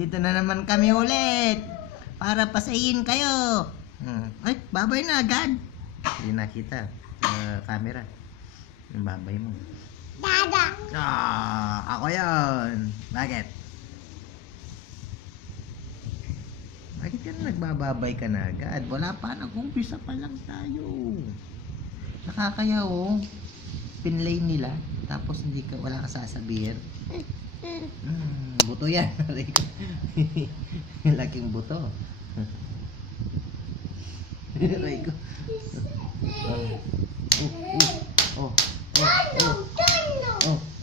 Dito na naman kami ulit para pasayin kayo. Ay, babay na agad. Hindi nakita sa camera. Yung babay mo. Dada. Ako yun. Bakit? Bakit ka na nagbababay ka na agad? Wala pa, nag-umpisa pa lang tayo. Nakakaya oh. Pinlay nila. Tapos hindi ka, wala ka sasabihin. Buto yan. Laking buto. Aray ko.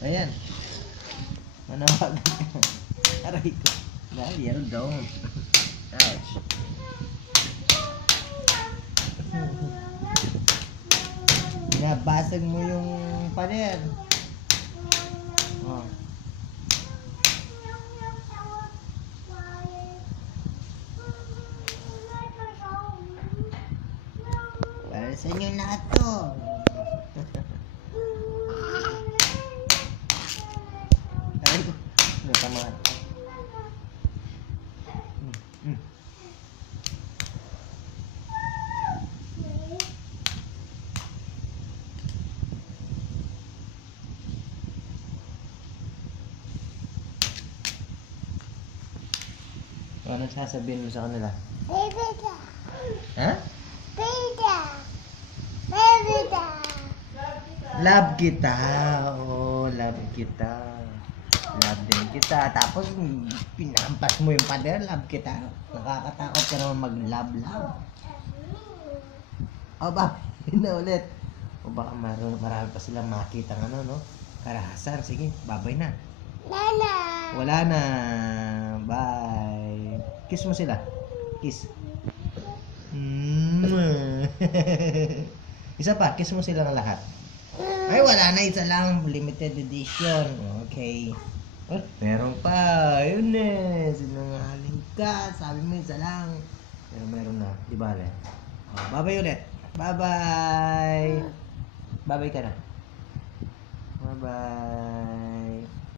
Ayan. Manawagan ka. Aray ko. Dahil don't. Ouch. Nabasag mo yung pader. Para sa inyo lahat to. Aray ko. Natamaan. Anong sasabihin mo sa kanila? Bebida. Ha? Bebida. Bebida. Love kita. Oh, love kita. Love din kita. Tapos, pinampas mo yung pader. Love kita. Nakakatakot ka naman mag-love. O ba? Yun na ulit. O baka marami pa silang makita ng ano, no? Karahasan. Sige, babay na. Nana. Wala na. Bye. Kiss mo sila. Kiss. Isa pa, kiss mo sila ng lahat. Ay, wala na. Isa lang. Limited edition. Okay. Oh, meron pa. Yun eh. Sinungaling ka. Sabi mo isa lang. Pero meron na. Di ba, Ale? Oh, bye-bye ulit. Bye-bye. Bye-bye ka na. Bye-bye.